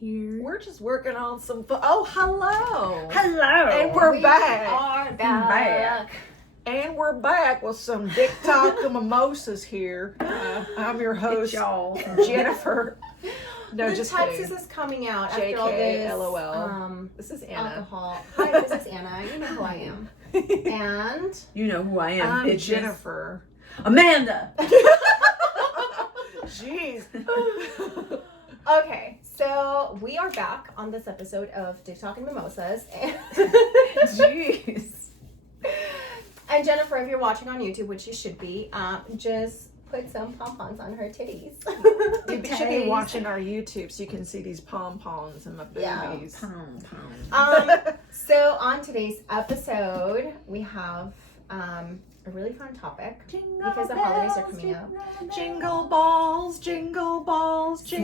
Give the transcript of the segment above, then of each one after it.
here. We're just working on some Oh, hello. Hello. And we're back. Are back. And we're back with some Dick Talk Mimosas here. I'm your host, y'all. Jennifer. No, The just Texas kidding. is coming out JK, after all this LOL. This is Anna. alcohol. Hi, this is Anna. You know who I am. And You know who I am, I'm bitches. Jennifer. Amanda. Jeez. okay, so we are back on this episode of Dick Talk and Mimosas. Jeez. And Jennifer, if you're watching on YouTube, which you should be, just put some pom-poms on her titties. You should be watching our YouTube so you can see these pom-poms and my boobies. Yeah. So on today's episode, we have a really fun topic because the holidays are coming up. Jingle balls, jingle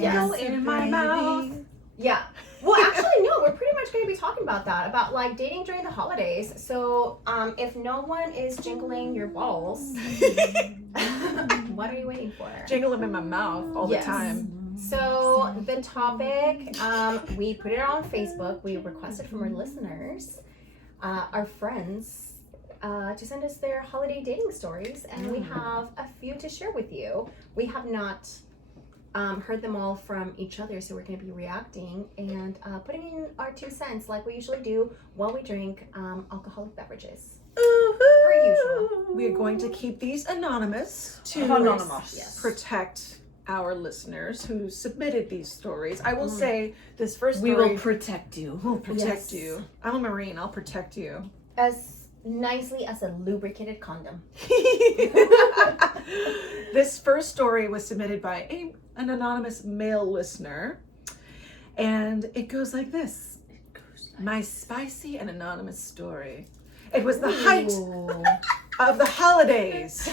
Yes. in my mouth. Yeah. Well, actually, no. We're pretty much going to be talking about that, about like dating during the holidays. So, if no one is jingling your balls, what are you waiting for? Jingle them in my mouth all Yes. the time. So the topic, we put it on Facebook. We requested from our listeners, our friends, to send us their holiday dating stories, and we have a few to share with you. We have not heard them all from each other, so we're going to be reacting and putting in our 2 cents like we usually do while we drink alcoholic beverages. Per usual. We are going to keep these anonymous to Anonymous. Yes. protect our listeners who submitted these stories. I will say this first story We will protect you. will protect Yes. you. I'm a Marine. I'll protect you. As nicely as a lubricated condom. This first story was submitted by an anonymous male listener, and it goes like this. My spicy and anonymous story. It was the height Ooh. of the holidays.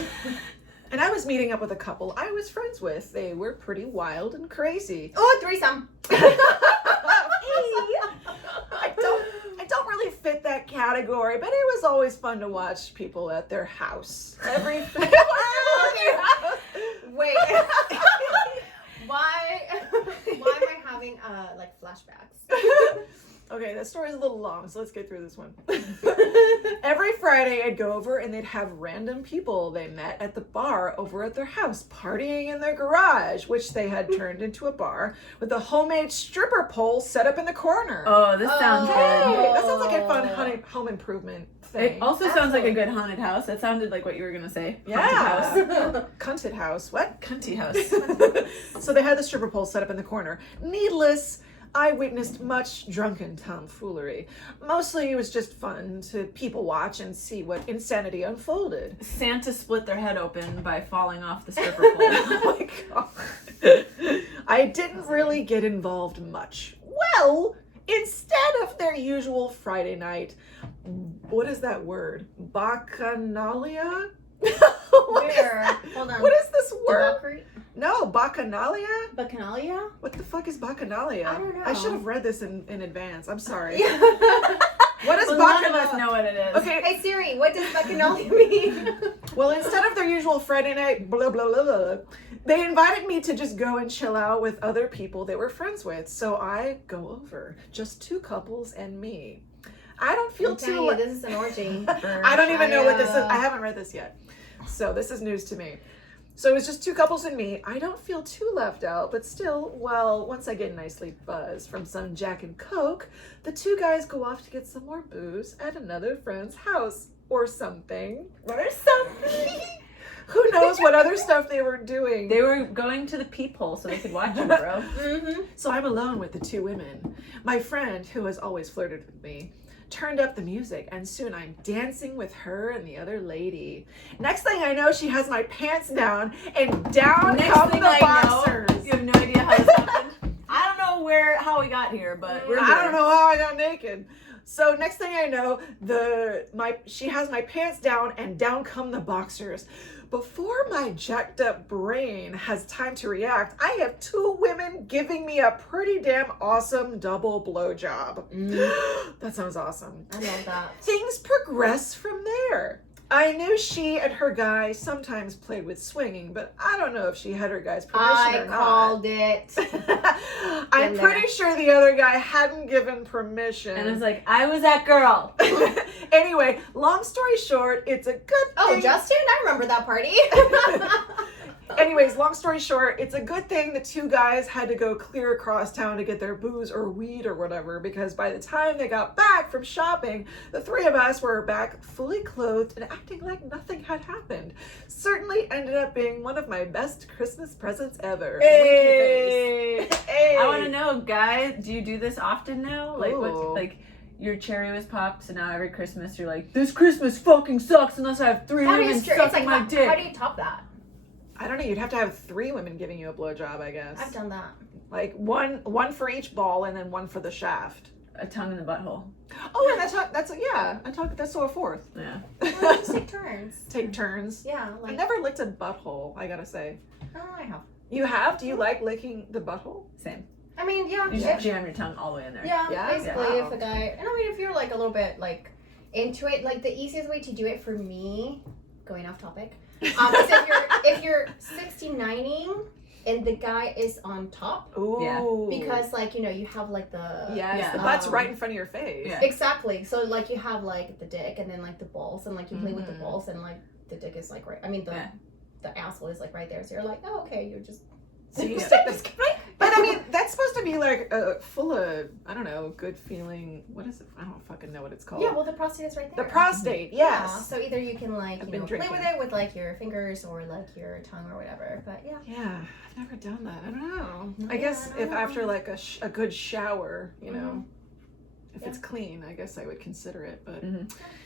And I was meeting up with a couple I was friends with. They were pretty wild and crazy. Oh, threesome. I don't really fit that category, but it was always fun to watch people at their house. Every Wait. Why am I having like flashbacks? Okay, that story's a little long, so let's get through this one. Every Friday, I'd go over and they'd have random people they met at the bar over at their house, partying in their garage, which they had turned into a bar, with a homemade stripper pole set up in the corner. Oh, this sounds Oh. good. That sounds like a fun home improvement thing. It also sounds like a good haunted house. That sounded like what you were going to say. Yeah. Haunted house. Cunted house. What? Cunty house. So they had the stripper pole set up in the corner. Needless, I witnessed much drunken tomfoolery. Mostly it was just fun to people watch and see what insanity unfolded. Santa split their head open by falling off the stripper pole. Oh my god. I didn't really get involved much. Well, instead of their usual Friday night, what is that word? Bacchanalia? Where? Hold on. What is this word? Debauchery? No, Bacchanalia? Bacchanalia? What the fuck is Bacchanalia? I don't know. I should have read this in advance. I'm sorry. Yeah. What is Well, none of Bacchanalia? us know what it is. Okay, Hey Siri, what does Bacchanalia mean? well, instead of their usual Friday night blah, blah, blah, blah, they invited me to just go and chill out with other people they were friends with. So I go over. Just 2 couples and me. I don't feel I'm too... telling you, this is an orgy. I don't even know what this is. I, I haven't read this yet. So this is news to me. So it's just 2 couples and me. I don't feel too left out, but still, well, once I get nicely buzzed from some Jack and Coke, the 2 guys go off to get some more booze at another friend's house or something. Or something. Who knows what other stuff they were doing. They were going to the peephole so they could watch you, bro. Mm-hmm. So I'm alone with the 2 women. My friend, who has always flirted with me, turned up the music, and soon I'm dancing with her and the other lady. Next thing I know, she has my pants down, and down Next come thing the I boxers. know, you have no idea how this happened. I don't know how we got here, but we're here. I don't know how I got naked. So next thing I know, she has my pants down, and down come the boxers. Before my jacked up brain has time to react, I have 2 women giving me a pretty damn awesome double blowjob. That sounds awesome. I love that. Things progress from there. I knew she and her guy sometimes played with swinging, but I don't know if she had her guy's permission I or not. called it. I'm Been pretty there. sure the other guy hadn't given permission. And it's like, I was that girl. Anyway, long story short, it's a good Oh, thing. Justin, I remember that party. Anyways, long story short, it's a good thing the two guys had to go clear across town to get their booze or weed or whatever, because by the time they got back from shopping, the three of us were back fully clothed and acting like nothing had happened. Certainly ended up being one of my best Christmas presents ever. Hey. Winky face. Hey. I want to know, guys, do you do this often now? Like, Ooh. what, like, your cherry was popped, so now every Christmas you're like, this Christmas fucking sucks unless I have 3 That women is true. sucking It's like, my dick. how do you top that? I don't know, you'd have to have 3 women giving you a blowjob, I guess. I've done that. Like one for each ball and then one for the shaft. A tongue in the butthole. Oh, and that's so a fourth. Yeah. Well, just take turns. Take turns. Yeah, I like never licked a butthole, I gotta say. oh, I have. You have? Do you like licking the butthole? Same. I mean, yeah, You yeah, just jam your tongue all the way in there. Yeah? basically, Wow. if the guy, and I mean, if you're like a little bit like into it, like the easiest way to do it for me, going off topic, is if you're 69ing and the guy is on top, Ooh. Yeah. because like you know you have like the Yes, Yeah. the butt's Um, right in front of your face. Yeah. exactly, so like you have like the dick and then like the balls and like you play with the Mhm. balls and like the dick is like right. I mean Yeah. the asshole is like right there, so you're like, oh okay, you're just. So you stick the But I mean, that's supposed to be like full of, I don't know, good feeling. What is it? I don't fucking know what it's called. Yeah, well the prostate is right The there. prostate, Yeah, yes. so either you can like I've you been know play drinking. with it with like your fingers or like your tongue or whatever. But yeah, Yeah, I've never done that. I don't know. I Yeah, guess I don't if know. after like a good shower, you know, if Yeah. it's clean, I guess I would consider it. But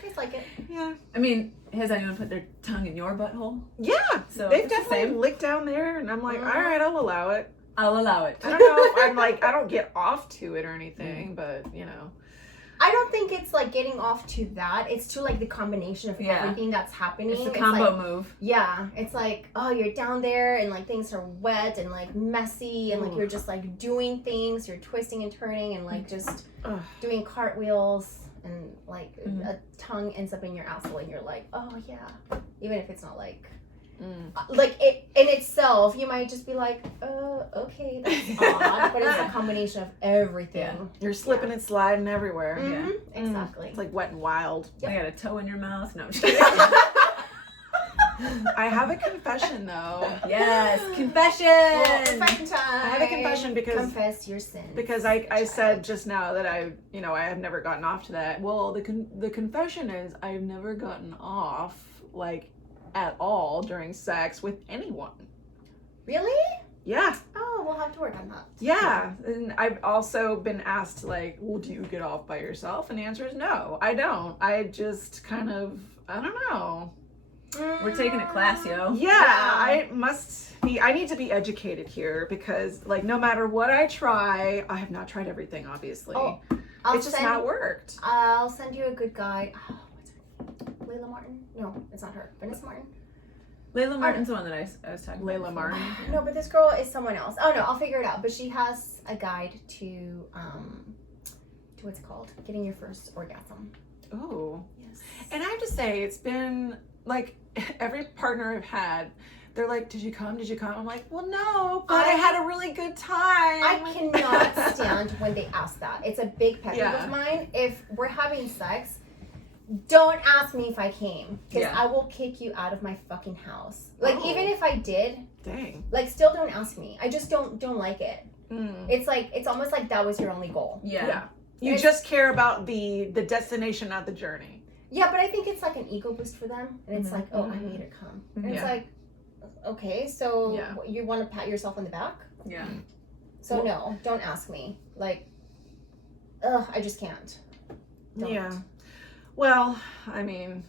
tastes like it. yeah, I mean, has anyone put their tongue in your butthole? yeah, So they've it's the definitely same. licked down there, and I'm like, Mhm. all right, I'll allow it. I'll allow it. I don't know if I'm like, I don't get off to it or anything, but you know, I don't think it's like getting off to that. It's to like the combination of Yeah. everything that's happening. It's a like, combo move. yeah, it's like, oh, you're down there and like things are wet and like messy and like Ooh. you're just like doing things, you're twisting and turning and like just Ugh. doing cartwheels and like Mhm. a tongue ends up in your asshole and you're like, oh yeah. Even if it's not like Mm. like it in itself, you might just be like, okay, that's odd, but it's a combination of everything. Yeah. You're slipping and sliding everywhere. Mhm, Mm. exactly. It's like wet and wild. Yep. I got a toe in your mouth. No, I'm just kidding. I have a confession though. Yes, confession. Well, confession time. I have a confession because confess your sins. I said just now that I have never gotten off to that. Well, the confession is I've never gotten off like at all during sex with anyone. Really? Yeah, Oh, we'll have to work on that. yeah. And I've also been asked like, well, do you get off by yourself? And the answer is no, I don't. I just kind of, I don't know. We're taking a class, yo. Yeah, I need to be educated here because like no matter what I try, I have not tried everything obviously. Oh, It's just not worked. I'll send you a good guide. Oh, what's her name? Layla Martin? No, it's not her. Vanessa Martin? Layla Martin's the one that I was talking about. Layla before. Martin. No, but this girl is someone else. Oh no, I'll figure it out. But she has a guide to what's it called? Getting your first orgasm. Ooh. Yes. And I have to say, it's been like every partner I've had, they're like, did you come? Did you come? I'm like, well, no, but I had a really good time. I cannot stand when they ask that. It's a big pet peeve Yeah. of mine. If we're having sex, don't ask me if I came, because Yeah. I will kick you out of my fucking house. Like Oh. even if I did, Dang. like still don't ask me. I just don't like it. Mm. It's like it's almost like that was your only goal. Yeah. Yeah. You It's- just care about the destination, not the journey. Yeah, but I think it's like an ego boost for them, and it's Mhm. like, oh, I Mhm. need to come, and it's Yeah. like, okay, so Yeah. you want to pat yourself on the back? Yeah. So Well- no, don't ask me. Like, ugh, I just can't. Don't. Yeah. Well, I mean,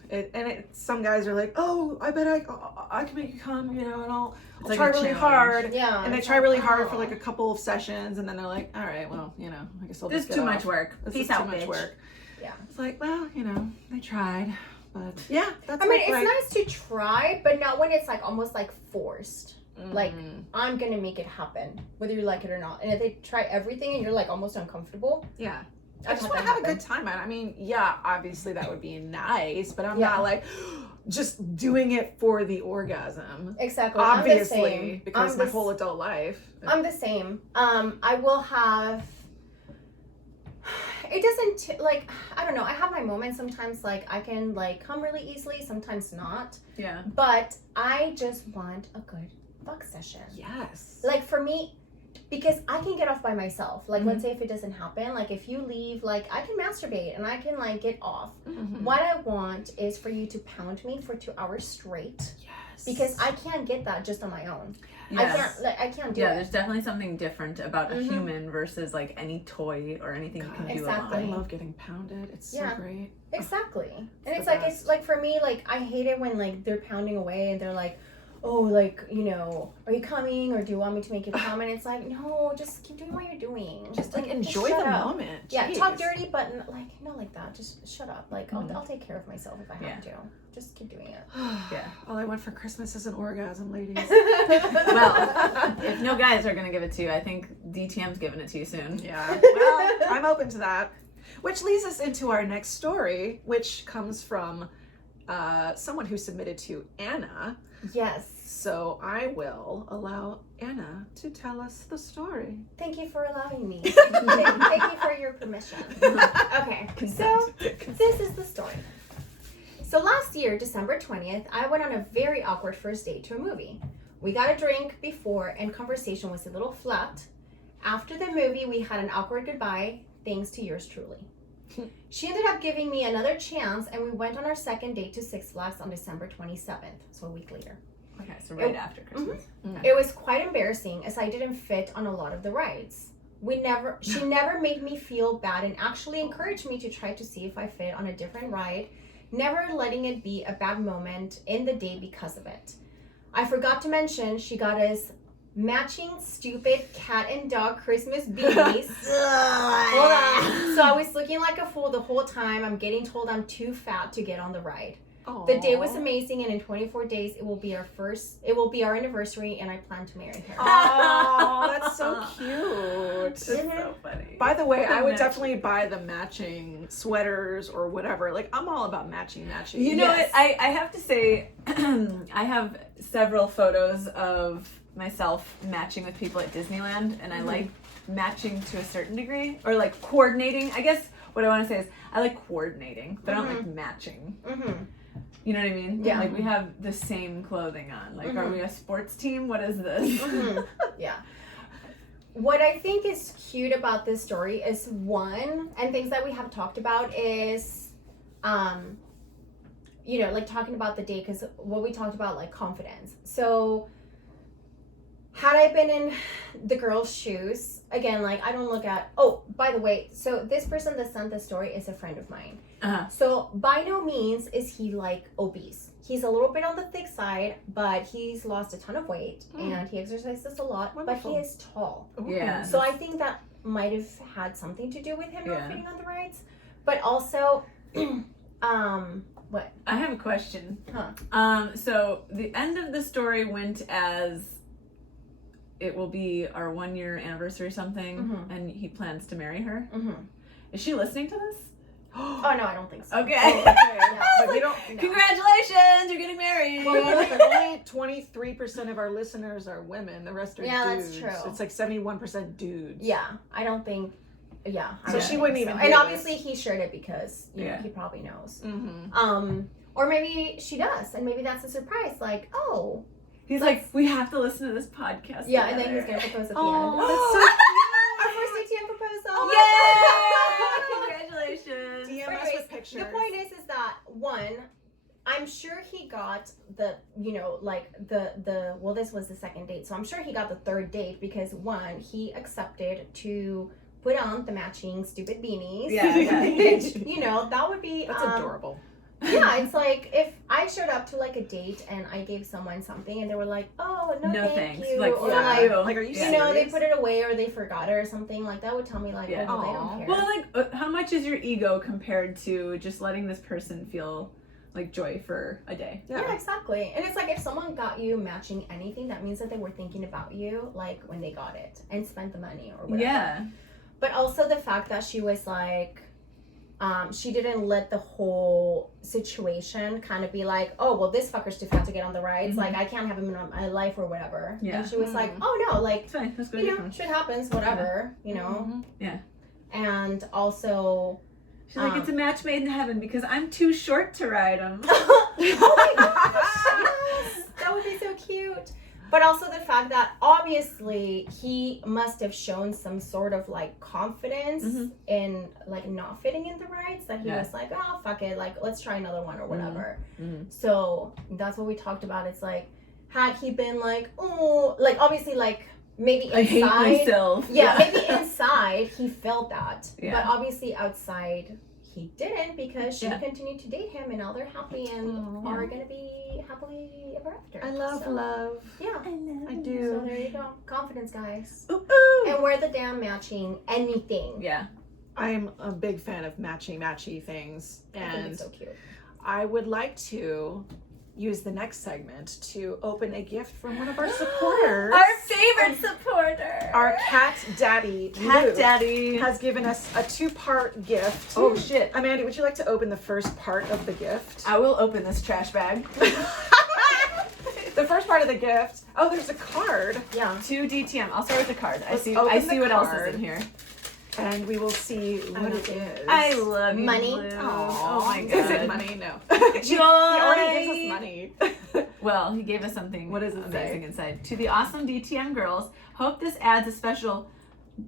some guys are like, oh, I bet I can make you come, you know, and I'll like try a really challenge. hard. Yeah, And they it's try like, really hard for oh. like a couple of sessions, and then they're like, all right, well, you know, I guess I'll This just is get too off. much work. This Peace is out, too much bitch. work. Yeah. It's like, well, you know, they tried, but yeah, that's I mean, what, it's like, nice to try, but not when it's like almost like forced. like, mm, I'm gonna make it happen, whether you like it or not. And if they try everything and you're like almost uncomfortable, yeah. I I've just had want to that have a happen. good time. I mean, yeah, obviously that would be nice, but I'm Yeah. not like, just doing it for the orgasm. Exactly. I'm the Obviously, same. because I'm my the whole adult life. I'm the same. I will have. It doesn't like I don't know. I have my moments sometimes. Like I can like come really easily. Sometimes not. Yeah. But I just want a good fuck session. Yes. Like for me, because I can get off by myself. Like Mhm. let's say if it doesn't happen, like if you leave, like I can masturbate and I can like get off. Mhm. What I want is for you to pound me for 2 hours straight. Yes. Because I can't get that just on my own. Yes. I can't do Yeah, it. there's definitely something different about a Mhm. human versus like any toy or anything you can do Exactly. I alone. love getting pounded. It's so Yeah. great. Exactly. And the it's like best. it's like for me, like I hate it when like they're pounding away and they're like, oh, like, you know, are you coming or do you want me to make you come? And it's like, no, just keep doing what you're doing. Just like enjoy shut the up. moment. Yeah, Jeez. talk dirty, but like not like that. Just shut up. Like Mhm. I'll take care of myself if I have to. Just keep doing it. Yeah. All I want for Christmas is an orgasm, ladies. Well, if no guys are gonna give it to you, I think DTM's giving it to you soon. Yeah. Well, I'm open to that. Which leads us into our next story, which comes from someone who submitted to Anna. Yes. So I will allow Anna to tell us the story. Thank you for allowing me. Thank you for your permission. Okay. So this is the story. So last year, December 20th, I went on a very awkward first date to a movie. We got a drink before and conversation was a little flat. After the movie, we had an awkward goodbye, thanks to yours truly. She ended up giving me another chance and we went on our second date to Six Flags on December 27th, so a week later. Okay, so right after Christmas. It was quite embarrassing as I didn't fit on a lot of the rides. She never made me feel bad and actually encouraged me to try to see if I fit on a different ride, never letting it be a bad moment in the day because of it. I forgot to mention she got us matching stupid cat and dog Christmas beanies. Hold on. So I was looking like a fool the whole time. I'm getting told I'm too fat to get on the ride. The day was amazing, and in 24 days it will be our anniversary, and I plan to marry her. Oh, that's so cute. That's so funny. By the way, I would Match. definitely buy the matching sweaters or whatever. Like, I'm all about matching. You know Yes. what? I have to say, I have several photos of myself matching with people at Disneyland, and I like matching to a certain degree, or like coordinating. I guess what I want to say is I like coordinating, but I don't like matching. Mm-hmm. You know what I mean? Yeah. Like we have the same clothing on. Like, are we a sports team? What is this? Mm-hmm. Yeah. What I think is cute about this story is one, and things that we have talked about is, you know, like talking about the date, because what we talked about, like confidence. So, had I been in the girl's shoes, again, like I don't look at, oh, by the way, so this person that sent this story is a friend of mine. Uh-huh. So by no means is he like obese. He's a little bit on the thick side, but he's lost a ton of weight and he exercises a lot, Wonderful. but he is tall. Yeah. So I think that might have had something to do with him Yeah. not fitting on the rides. But also, what? I have a question. Huh. So the end of the story went as it will be our 1 year anniversary or something, Mhm. and he plans to marry her. Mm-hmm. Is she listening to this? Oh no, I don't think so. Okay. Okay. But we don't. No. Congratulations, you're getting married. Well, only 23% of our listeners are women. The rest are Yeah, dudes. that's true. It's like 71% dudes. Yeah, I don't think. Yeah. I So don't she think wouldn't so. even And hear obviously he shared it because you know Yeah. he probably knows. Mm-hmm. Or maybe she does, and maybe that's a surprise. Like, oh, He's like, we have to listen to this podcast. yeah, and then together. he's gonna propose at the Oh, end. that's so Our first ATM proposal. Yay! Congratulations. DM us Anyways, with pictures. The point is that one, I'm sure he got the, you know, like the well, this was the second date, so I'm sure he got the third date because one, he accepted to put on the matching stupid beanies. Yeah, yeah. Which, you know, that would be That's adorable. Yeah, it's like if I showed up to like a date and I gave someone something and they were like, "Oh, no, No thank thanks. you," Like, or yeah. like, Like, are you you know, they serious? put it away or they forgot it or something, like that would tell me like, Yeah. "Oh, they Aw. don't care." Well, like, how much is your ego compared to just letting this person feel like joy for a day? yeah, exactly. And it's like if someone got you matching anything, that means that they were thinking about you, like when they got it and spent the money or whatever. Yeah. But also the fact that she was like, she didn't let the whole situation kind of be like, oh, well, this fucker's too fat to get on the rides. Like, I can't have him in my life or whatever. Yeah. And she was like, oh, no, like, It's fine. Let's go you get know, him. shit happens, whatever, you know? Yeah. And also... She's like, it's a match made in heaven because I'm too short to ride him. Oh my gosh, yes! That would be so cute. But also the fact that obviously he must have shown some sort of like confidence in like not fitting in the rides, that he was like, oh fuck it, like let's try another one or whatever. So that's what we talked about. It's like, had he been like, oh, like obviously like maybe inside, I hate myself. yeah, maybe inside he felt that, Yeah. but obviously outside he didn't, because she continued to date him and now they're happy and are gonna be happily ever after. I love love. Yeah, I so do. there you go, confidence, guys. Ooh, ooh. And wear the damn matching anything. Yeah. I'm a big fan of matchy things, I think and it's so cute. I would like to use the next segment to open a gift from one of our supporters. Our favorite supporter. Our cat daddy, cat Luke, daddy. has given us a 2-part gift. Oh shit. Amanda, would you like to open the first part of the gift? I will open this trash bag. The first part of the gift. Oh, there's a card, Yeah. To DTM. I'll start with the card. I Let's see open the what else card. is in here. and we will see what it is. I love you. Money? Blue. Aw. Oh my god. Is it money? No. he Joy. already gives us money. Well, he gave us something What does it amazing say? inside. To the awesome DTM girls, hope this adds a special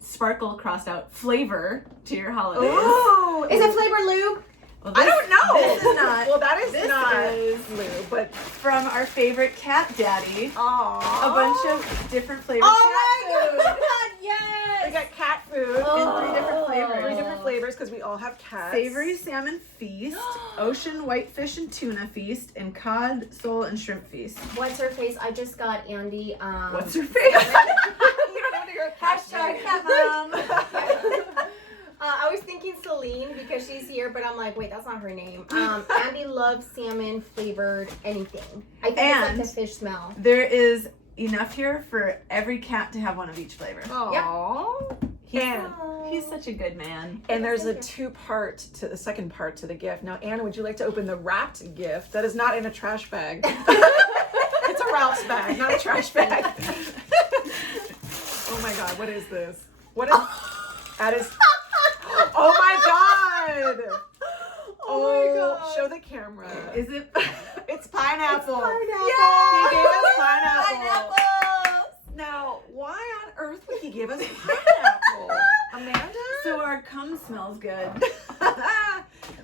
sparkle crossed out flavor to your holidays. Oh, Is it flavor lube? Well, I this- don't know. This is not. Well, that is This not is blue, but from our favorite cat daddy. aww. A bunch of different flavors. Oh my god, We yes! got cat food Oh. In 3 different flavors. 3 different flavors because we all have cats. Savory salmon feast, ocean whitefish and tuna feast, and cod, sole, and shrimp feast. What's her face? I just got Andy. What's her face? You don't have to hear Hashtag cat mom. I was thinking Celine because she's here, but I'm like, wait, that's not her name. Andy loves salmon flavored anything. I think it's And- like the fish smell. There is enough here for every cat to have one of each flavor. Aww. And, He's such a good man. and there's a Thank 2-part to the second part to the gift. Now, Anna, would you like to open the wrapped gift that is not in a trash bag? It's a Ralph's bag, not a trash bag. Oh my god, what is this? What is that is oh my god! Oh my God. Show the camera. Is it? It's pineapple. pineapple. He gave us pineapple. Pineapples! Now, why on earth would he give us pineapple? Amanda? So our cum smells good.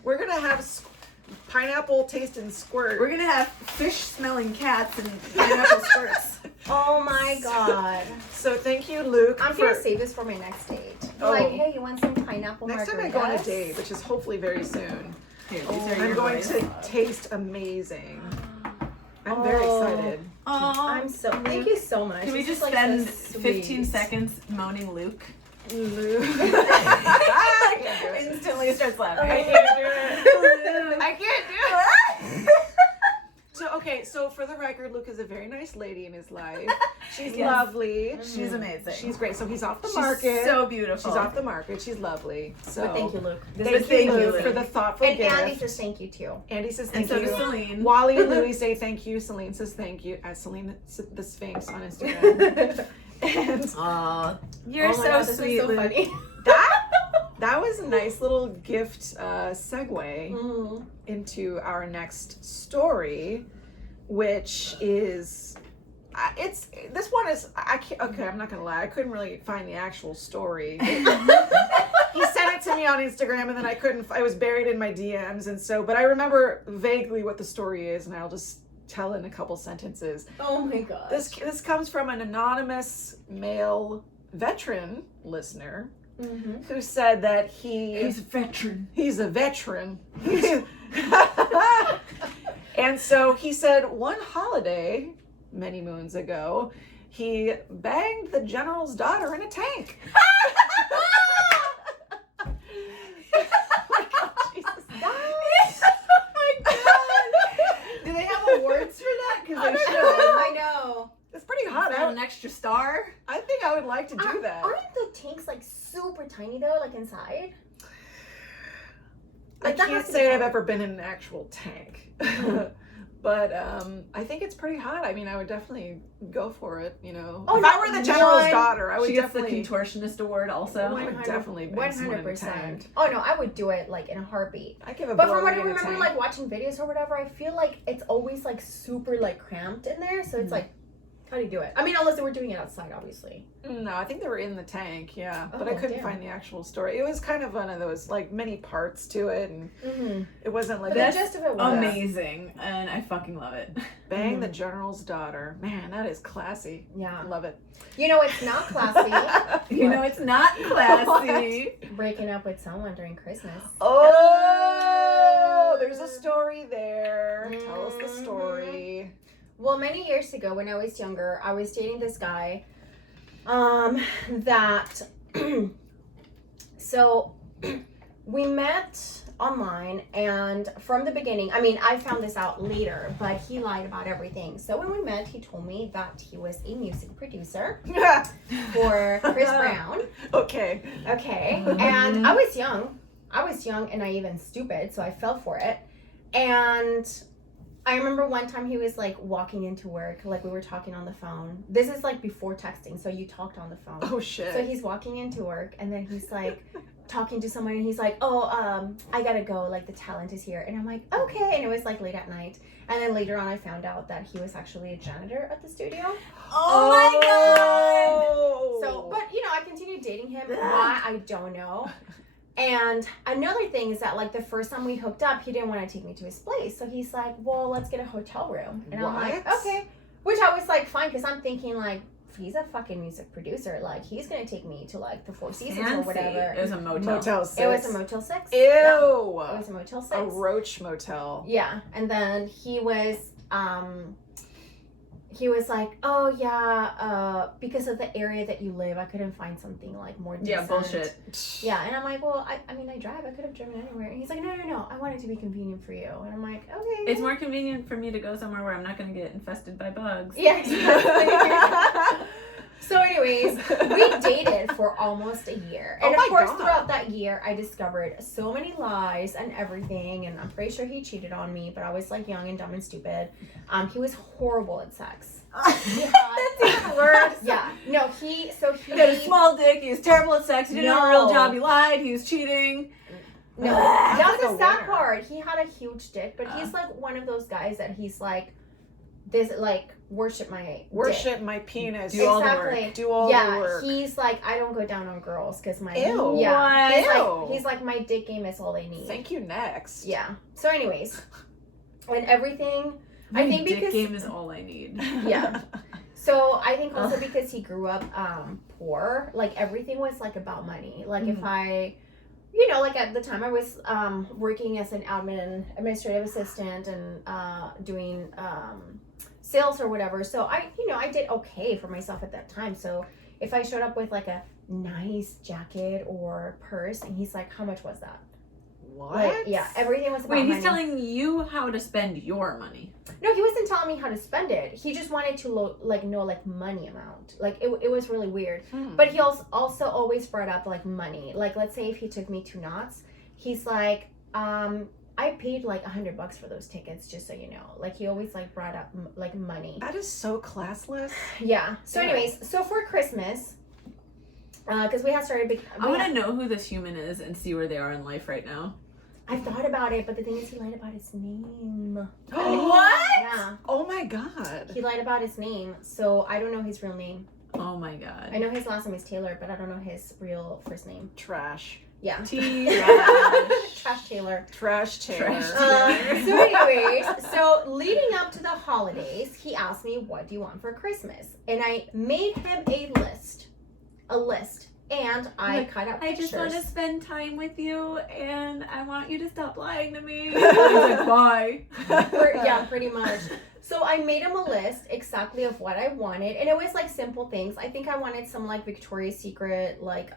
We're gonna have pineapple taste and squirt. We're gonna have fish smelling cats and pineapple squirts. Oh my god. So thank you, Luke. I'm gonna save this for my next date. Oh. Like, hey, you want some pineapple Next time I margaritas? go on a date, which is hopefully very soon, Here, these Oh, are I'm your going boys. to taste amazing. I'm very Oh. excited. Aw. I'm so. Thank you so much. Can we This just is, like, spend so 15 sweet. seconds moaning Luke? Luke. I can't do it. Instantly starts laughing. I can't do it. Luke. I can't do it. So, okay, so for the record, Luke is a very nice lady in his life. She's Yes. lovely. She's amazing. She's great. So he's off the She's market. so beautiful. She's off the market. She's lovely. So But thank you, Luke. Thank you, Luke, for the thoughtful And gift. Andy says thank you too. Andy says And thank so you. does Celine. Wally and Louie say thank you. Celine says thank you. At Celine the Sphinx on Instagram. And Aw, you're Oh my so God, this sweet, is so Luke. funny. that was a nice little gift segue Mm. into our next story, which is it's this one is I can't, okay, I'm not gonna lie, I couldn't really find the actual story. He sent it to me on Instagram and then I couldn't, it was buried in my DMs, and so, but I remember vaguely what the story is, and I'll just tell in a couple sentences. Oh my god. This comes from an anonymous male veteran listener Mm-hmm. who said that he's a veteran. a veteran. And so he said one holiday, many moons ago, he banged the general's daughter in a tank. Oh my God, Jesus. Oh my god! Do they have awards for that? Because I they don't should. know. I know. It's pretty hot. Is that an extra star? I think I would like to do that. Aren't the tanks like super tiny though, like inside? I Like, that can't has to be say I've hard. ever been in an actual tank. But I think it's pretty hot. I mean, I would definitely go for it, you know. Oh, if no, I were the general's one- daughter, I would She gets the definitely... contortionist award also. I would definitely bang someone in a 100%. tank. Oh no, I would do it like in a heartbeat. I give a But from what I blowy in a remember, tank. like watching videos or whatever, I feel like it's always like super like cramped in there. So it's like, how do you do it? I mean, unless they were doing it outside, obviously. No, I think they were in the tank, yeah. But I Oh, couldn't damn. find the actual story. It was kind of one of those, like, many parts to it, and Mm-hmm. it wasn't like But the That's gist of it was Amazing, and I fucking love it. bang the general's daughter. Man, that is classy. Yeah. Love it. You know, it's not classy You know, it's not classy. breaking up with someone during Christmas. Oh, there's a story there. Tell us the story. Well, many years ago when I was younger, I was dating this guy that so we met online, and from the beginning, I mean, I found this out later, but he lied about everything. So when we met, he told me that he was a music producer for Chris Brown. Okay. Okay. And I was young and naive and stupid, so I fell for it. And I remember one time he was like walking into work, like we were talking on the phone. This is like before texting, so you talked on the phone. Oh, shit. So he's walking into work, and then he's like talking to someone, and he's like, "Oh, I gotta go. Like the talent is here." And I'm like, "Okay." And it was like late at night. And then later on, I found out that he was actually a janitor at the studio. Oh my god! So, but you know, I continued dating him. Why, I don't know. And another thing is that like the first time we hooked up, he didn't want to take me to his place. So he's like, "Well, let's get a hotel room." And I'm like, What? "Okay." Which I was like, fine, because I'm thinking like, he's a fucking music producer. Like, he's gonna take me to like the Four Seasons or Fancy. whatever. It was a motel. Motel 6. It was a Motel 6. Ew. Yeah, it was a Motel 6. A roach motel. Yeah, and then he was like, "Oh yeah, because of the area that you live, I couldn't find something like more decent." Yeah, bullshit. Yeah, and I'm like, "Well, I mean, I drive. I could have driven anywhere." And he's like, No. I want it to be convenient for you." And I'm like, "Okay." It's more convenient for me to go somewhere where I'm not going to get infested by bugs. Yeah, exactly. So, anyways, we dated for almost a year, and Oh of my course, God. throughout that year, I discovered so many lies and everything. And I'm pretty sure he cheated on me, but I was like young and dumb and stupid. He was horrible at sex. That's even worse. Yeah, no, He had a small dick. He was terrible at sex. He didn't have a real No. job. He lied. He was cheating. No, Sounds that's like the a sad winner. part. He had a huge dick, but he's like one of those guys that he's like, this like worship my dick. Worship my penis. Do all the Exactly. work. Do all Yeah, the work. he's like, I don't go down on girls because my Ew. yeah. What? He's like, Ew. he's like, my dick game is all they need. Thank you, next. Yeah. So, anyways, and everything. My I think dick because game is all I need. Yeah. So I think also because he grew up poor, like everything was like about money. Like if I, you know, like at the time I was working as an administrative assistant and doing sales or whatever. So I did okay for myself at that time. So if I showed up with like a nice jacket or purse, and he's like, "How much was that?" What? Like, yeah, everything was about Wait, money. he's telling you how to spend your money. No, he wasn't telling me how to spend it. He just wanted to know like money amount. Like it was really weird. But he also always brought up like money. Like let's say if he took me to Knott's, he's like, I paid like $100 for those tickets, just so you know. Like he always like brought up like money. That is so classless. Yeah. So Yeah. anyways, so for Christmas, because we had started. I want to know who this human is and see where they are in life right now. I thought about it, but the thing is, he lied about his name. What? Yeah, Oh my god. he lied about his name, so I don't know his real name. Oh my god. I know his last name is Taylor, but I don't know his real first name. Trash. Yeah. Trash. Trash Taylor. Trash Taylor. Trash. So anyways, so leading up to the holidays, he asked me, "What do you want for Christmas?" And I made him a list, and I Like, cut out I pictures. just want to spend time with you, and I want you to stop lying to me. He's like, bye. Yeah, pretty much. So I made him a list exactly of what I wanted, and it was like simple things. I think I wanted some like Victoria's Secret, like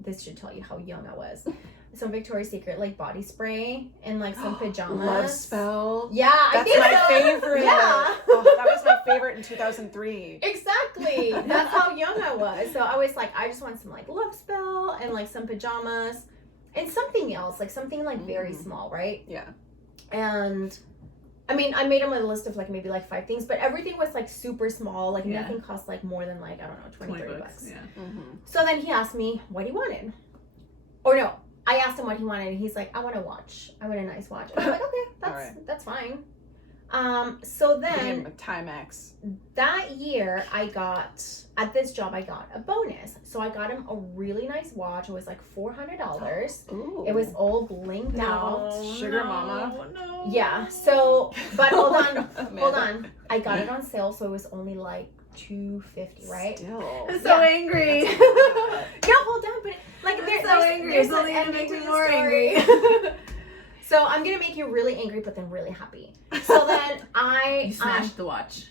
this should tell you how young I was. Some Victoria's Secret like body spray and like some pajamas. Love Spell. Yeah, I That's think my so. favorite. Yeah. Oh, that was my favorite in 2003. Exactly. That's how young I was. So I was like, I just want some like Love Spell and like some pajamas. and something else, like something like very small, right? Yeah. And I mean, I made him a list of like maybe like 5 things, but everything was like super small. Like Yeah. nothing cost like more than like, I don't know, 20, 30 bucks. Yeah. So then he asked me what he wanted. Or no, I asked him what he wanted, and he's like, I want a watch. I want a nice watch. And I'm like, okay, that's fine. So then a Timex. that year at this job I got a bonus. So I got him a really nice watch. It was like $400. Ooh. It was all blinged out. Sugar mama. No. Yeah. So, but hold on. Amanda. Hold on. I got it on sale, so it was only like $250, right? Still. I'm so angry. No, hold on, but like I'm so angry. It's only gonna make me more angry. So I'm gonna make you really angry, but then really happy. So then You smashed the watch.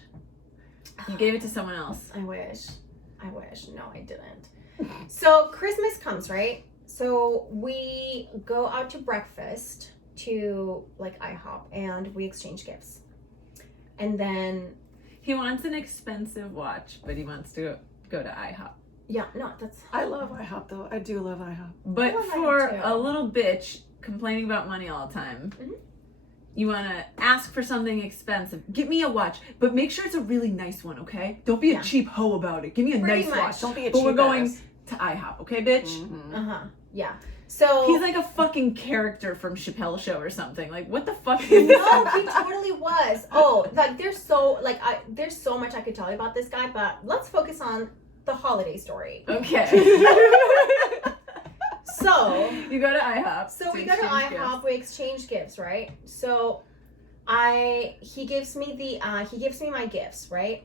You gave it to someone else. I wish. No, I didn't. So Christmas comes, right? So we go out to breakfast to like IHOP, and we exchange gifts. And then He wants an expensive watch, but he wants to go to IHOP. yeah, no, that's I love IHOP though. I do love IHOP. But love for IHOP too. a little bitch complaining about money all the time, you want to ask for something expensive. Get me a watch, but make sure it's a really nice one, okay? Don't be Yeah. a cheap hoe about it. Give me a Pretty nice much. watch. Don't be a But we're cheap going ass. to IHOP, okay, bitch? Mhm. yeah. So He's like a fucking character from Chappelle Show or something. Like, what the fuck is this? no, he totally was. Oh, like there's so much I could tell you about this guy, but let's focus on the holiday story. Okay. So You go to IHOP. So we go to exchange IHOP, gifts. we exchange gifts, right? So he gives me my gifts, right?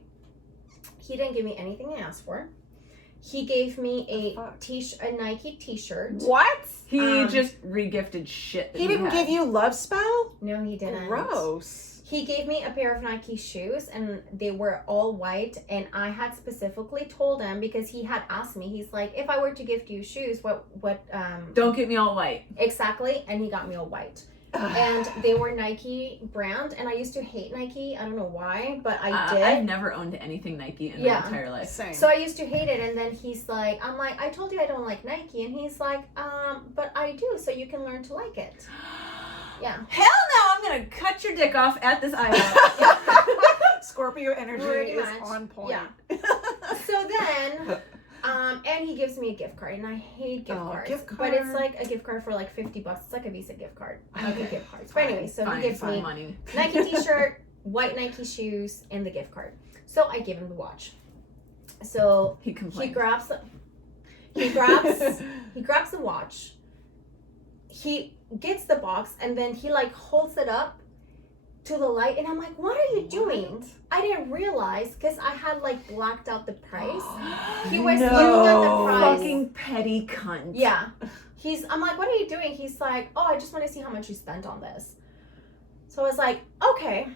He didn't give me anything I asked for. He gave me a Nike t-shirt. What? He Um, just regifted shit. That He didn't had. give you love spell? No, he didn't. Gross. He gave me a pair of Nike shoes, and they were all white, and I had specifically told him, because he had asked me, he's like, if I were to gift you shoes, what Don't get me all white. exactly? And he got me all white. And they were Nike brand, and I used to hate Nike. I don't know why, but I did. I've never owned anything Nike in Yeah. my entire life. Same. So I used to hate it, and then he's like, I'm like, I told you I don't like Nike, and he's like, but I do, so you can learn to like it. Yeah. Hell no! I'm gonna cut your dick off at this IHOP. Scorpio energy Pretty is much. on point. Yeah. So then, and he gives me a gift card, and I hate gift cards. gift But it's card. like a gift card for like $50. It's like a Visa gift card. I Okay. hate gift cards. But Fine, anyway, so fine, he gives fine me money. Nike t-shirt, white Nike shoes, and the gift card. So I give him the watch. So He he complained. grabs the watch. He gets the box, and then he like holds it up to the light, and I'm like, what are you doing? I didn't realize, because I had like blacked out the price. He was looking at the price. Fucking petty cunt. Yeah. I'm like, what are you doing? He's like, oh, I just want to see how much you spent on this. So I was like, okay.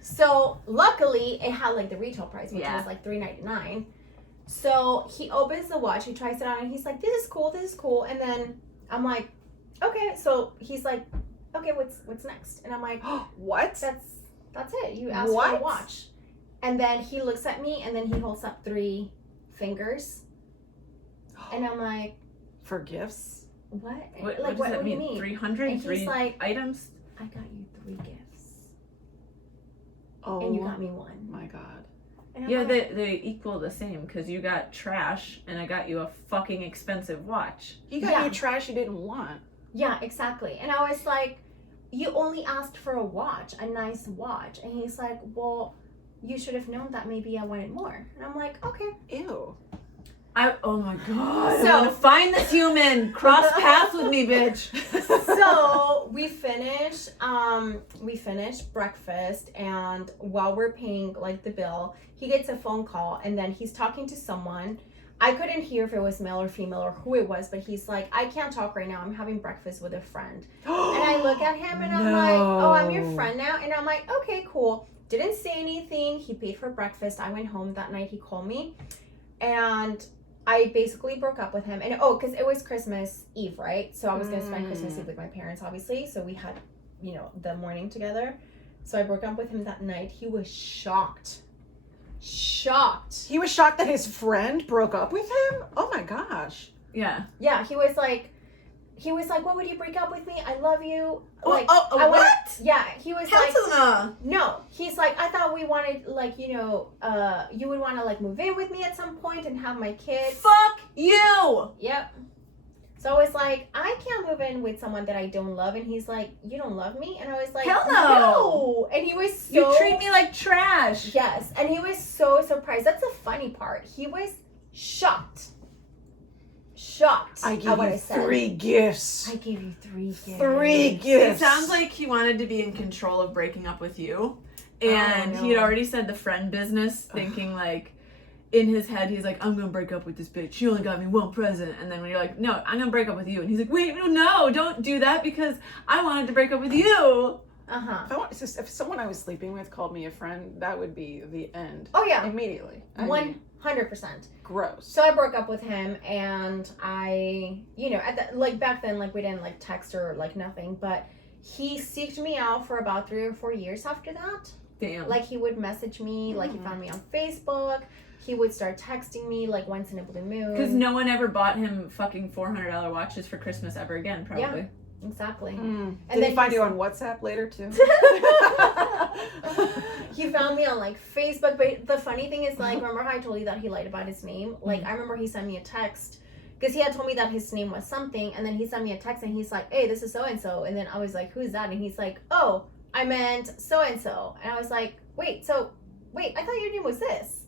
So luckily it had like the retail price, which Yeah. was like $3.99. So he opens the watch, he tries it on, and he's like, this is cool. And then I'm like, okay. So he's like, okay, what's next? And I'm like, What? that's it. You asked for a What? watch. And then he looks at me, and then he holds up 3 fingers. And I'm like, For gifts? what? What Like, does that do you mean? mean? 300? And he's 3 like, items? I got you 3 gifts, Oh and you got me 1. my god. And I'm Yeah, like, they equal the same because you got trash and I got you a fucking expensive watch. He got Yeah. you trash you didn't want. yeah, exactly. And I was like, you only asked for a watch, a nice watch. And he's like, well, you should have known that maybe I wanted more. And I'm like, okay. Ew. Oh my god. So- I want to find this human. Cross paths with me, bitch. So we finish breakfast, and while we're paying like the bill, he gets a phone call, and then he's talking to someone. I couldn't hear if it was male or female or who it was, but he's like, I can't talk right now, I'm having breakfast with a friend. And I look at him, and I'm like, oh, I'm your No. friend now. And I'm like, okay, cool. Didn't say anything. He paid for breakfast. I went home that night. He called me, and I basically broke up with him. And because it was Christmas Eve, right? So I was gonna spend Christmas Eve with my parents, obviously. So we had, the morning together. So I broke up with him that night. He was shocked. He was shocked that his friend broke up with him? Oh my gosh. Yeah. Yeah, he was like, he was like, "What would you break up with me? I love you." Oh, Like, oh, I want. what? Yeah, he was like, Hell no. He's like, I thought we wanted, like, you would want to like move in with me at some point and have my kids. Fuck you! Yep. So I was like, I can't move in with someone that I don't love. And he's like, you don't love me? And I was like, Hell no. no. And he was so... You treat me like trash. Yes. And he was so surprised. That's the funny part. He was shocked. I at give what you I said. 3 gifts. I gave you 3 gifts. 3 It gifts. sounds like he wanted to be in control of breaking up with you. Oh, And no. he had already said the friend business, thinking like, in his head, he's like, I'm gonna break up with this bitch. She only got me 1 present. And then when you're like, no, I'm gonna break up with you. And he's like, wait, no, don't do that because I wanted to break up with you. Uh-huh. If someone I was sleeping with called me a friend, that would be the end. Oh, yeah. Immediately. I mean, 100%. gross. So I broke up with him, and I, back then, like, we didn't, like, text or, like, nothing, but he seeked me out for about 3 or 4 years after that. Damn. Like, he would message me, like, he found me on Facebook, he would start texting me, like, once in a blue moon. Because no one ever bought him fucking $400 watches for Christmas ever again, probably. Yeah. Exactly. And And did then he find he's- you on WhatsApp later, too? He found me on like Facebook, but the funny thing is, like, remember how I told you that he lied about his name? Like, I remember he sent me a text because he had told me that his name was something, and then he sent me a text and he's like, "Hey, this is so and so," and then I was like, "Who's that?" And he's like, "Oh, I meant so and so," and I was like, "Wait, I thought your name was this."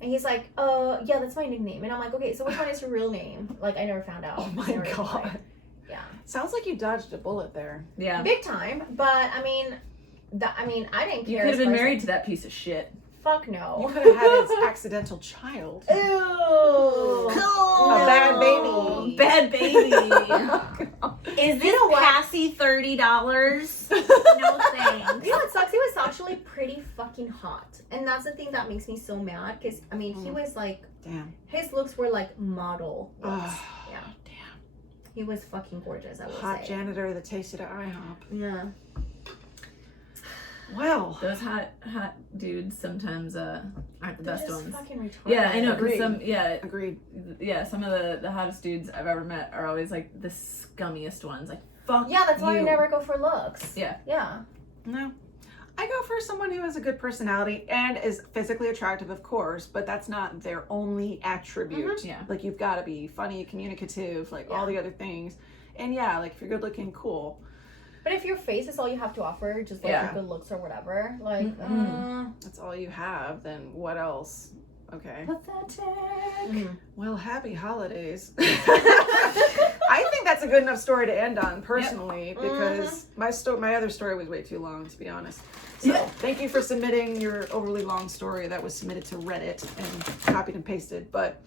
And he's like, yeah, that's my nickname," and I'm like, "Okay, so which one is your real name?" Like, I never found out. Oh my Never replied. God. Yeah. Sounds like you dodged a bullet there. Yeah. Big time, but I mean, I didn't care. You could have as been far as, married like, to that piece of shit. Fuck You no. could have had his accidental child. Ew. A bad baby. Bad baby. Is You know what? Passy $30? No thanks. You know what sucks? He was actually pretty fucking hot. And that's the thing that makes me so mad. Because, I mean, he was like, Damn. his looks were like model looks. Oh, Yeah. damn. He was fucking gorgeous, I will Hot say. janitor that tasted of IHOP. Yeah. Well. Those hot dudes sometimes aren't the They're best just ones. fucking retarded. Yeah, I know. 'Cause Agreed. some Agreed. some of the hottest dudes I've ever met are always like the scummiest ones. Like fuck. Yeah, that's why I you. never go for looks. Yeah. Yeah. No. I go for someone who has a good personality and is physically attractive, of course, but that's not their only attribute. Yeah. Like, you've got to be funny, communicative, like all the other things. And yeah, like, if you're good looking, cool. But if your face is all you have to offer, just like Yeah. your good looks or whatever, like, That's all you have, then what else? Okay. Pathetic. Well, happy holidays. I think that's a good enough story to end on, personally, because my other story was way too long, to be honest. So thank you for submitting your overly long story that was submitted to Reddit and copied and pasted. But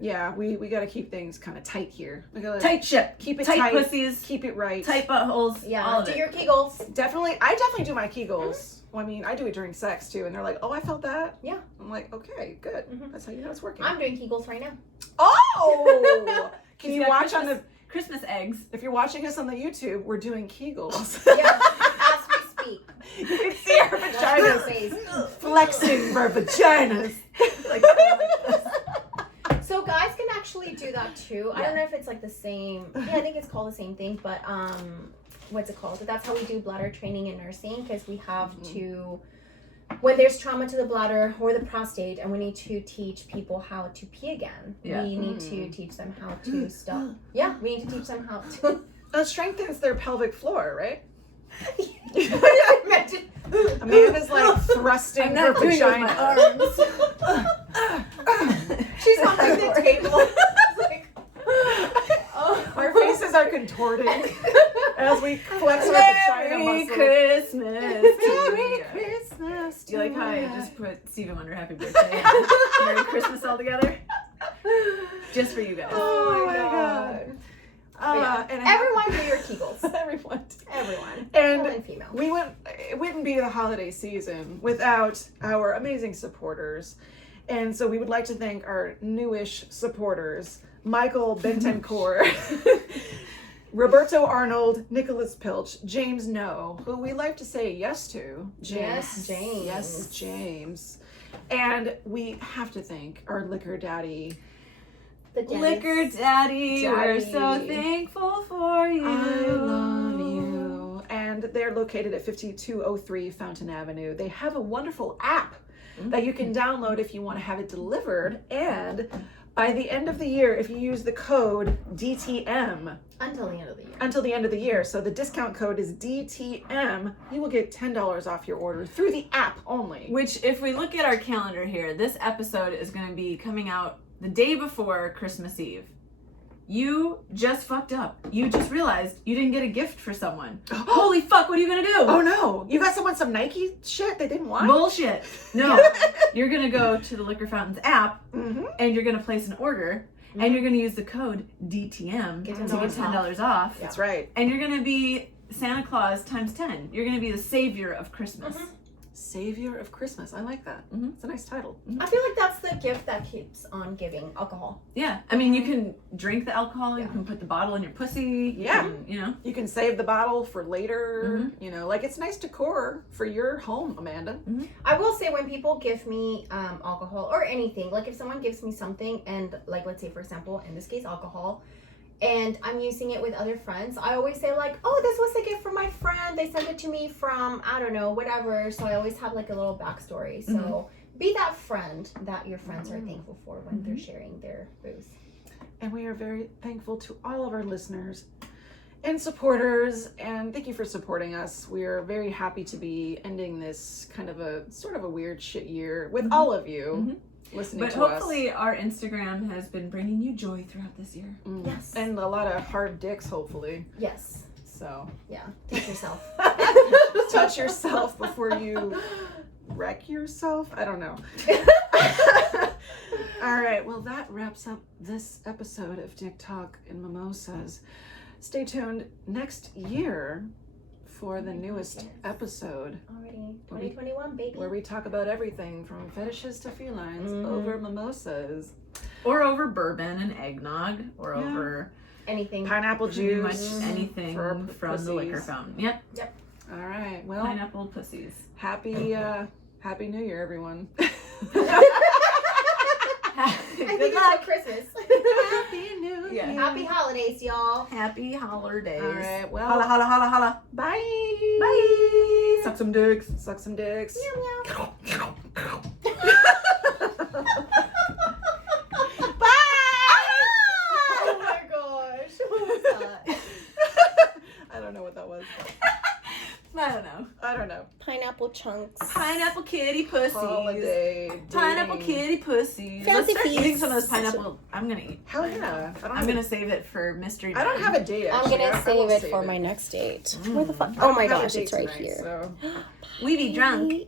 yeah, we got to keep things kind of tight here. We gotta Tight ship. keep it tight, tight, pussies. keep it right. Tight buttholes. yeah. All of Do it. your Kegels. I definitely do my Kegels. Well, I mean, I do it during sex too, and they're like, "Oh, I felt that." Yeah. I'm like, "Okay, good. That's how you know it's working." I'm doing Kegels right now. Oh! Can you got watch on the? Christmas eggs? If you're watching us on the YouTube, we're doing Kegels. Yeah. As we speak. You can see our vaginas Face. flexing our vaginas. Like, So guys can actually do that too. I Yeah. don't know if it's like the same. Yeah, I think it's called the same thing, but what's it called? That's how we do bladder training in nursing, because we have to, when there's trauma to the bladder or the prostate, and we need to teach people how to pee again. Yeah. We need to teach them how to stop. Yeah, we need to teach them how to. It strengthens their pelvic floor, right? Imagine. Amanda's like thrusting I'm her not doing it with vagina. my arms. She's on like the table. It's like, Our faces are contorting as we flex our vagina Merry muscles. Christmas. Merry Christmas. Do you like how I just put Stevie Wonder Happy Birthday? Merry Christmas all together? Just for you guys. Oh my god. yeah. And Everyone do your Kegels. Everyone. Everyone. And Male and female. it wouldn't be the holiday season without our amazing supporters. And so we would like to thank our newish supporters, Michael Bentencourt, Roberto Arnold, Nicholas Pilch, James No, who we like to say yes to. Yes, James. Yes, James. And we have to thank our liquor daddy, the Dennis. Liquor Daddy. We're so Daddy. thankful for you. I love you. And they're located at 5203 Fountain Avenue. They have a wonderful app that you can download if you want to have it delivered. And by the end of the year, if you use the code DTM Until the end of the year. until the end of the year, so the discount code is DTM, you will get $10 off your order through the app only. Which, if we look at our calendar here, this episode is going to be coming out the day before Christmas Eve. You just fucked up. You just realized you didn't get a gift for someone. Holy fuck, what are you going to do? Oh no, you got someone some Nike shit they didn't want? Bullshit. No. You're going to go to the Liquor Fountains app Mm-hmm. and you're going to place an order and you're going to use the code DTM Get to get $10 $10 off. That's right. And you're going to be Santa Claus times 10. You're going to be the savior of Christmas. Savior of Christmas. I like that. Mhm. It's a nice title. I feel like that's the gift that keeps on giving, alcohol. Yeah. I mean, you can drink the alcohol, you Yeah. can put the bottle in your pussy. You Yeah. can, you know. You can save the bottle for later. You know, like it's nice decor for your home, Amanda. I will say when people give me alcohol or anything, like if someone gives me something and like let's say for example, in this case alcohol, and I'm using it with other friends, I always say like, oh, this was a gift from my friend. They sent it to me from, I don't know, whatever. So I always have like a little backstory. So be that friend that your friends are thankful for when they're sharing their booze. And we are very thankful to all of our listeners and supporters. And thank you for supporting us. We are very happy to be ending this kind of a sort of a weird shit year with all of you listening But to us. hopefully our Instagram has been bringing you joy throughout this year. Yes. And a lot of hard dicks, hopefully. Yes. So Yeah. Touch yourself. touch yourself before you wreck yourself. I don't know. All right. Well, that wraps up this episode of Dick Talk and Mimosas. Stay tuned next year for the newest episode Already 2021, baby. where we talk about everything from fetishes to felines over mimosas, Or over bourbon and eggnog, or Yeah. over Anything. pineapple pretty juice, much anything for our from the liquor pussies. fountain. Yep. All right. Well, Pineapple pussies. happy New Year, everyone. I think it's like Christmas. Happy New Yeah. Year. Happy holidays, y'all. Happy holidays. All right. Well, Holla, holla, holla, holla. bye. Bye. Suck some dicks. Suck some dicks. Meow, meow. Oh my gosh. What was that? I don't know what that was. I don't know. I don't know. Pineapple chunks. Pineapple kitty pussies. Holiday. Pineapple dating. kitty pussies. Fancy Let's start eating feast. some of those pineapple. I'm gonna eat. Hell right yeah. now. I don't I'm have gonna save it for mystery. I don't time. have a date. I'm Actually. gonna I will save it for my next date. Where the fuck? I Oh don't my have a gosh, date it's right tonight, here. So. We be drunk.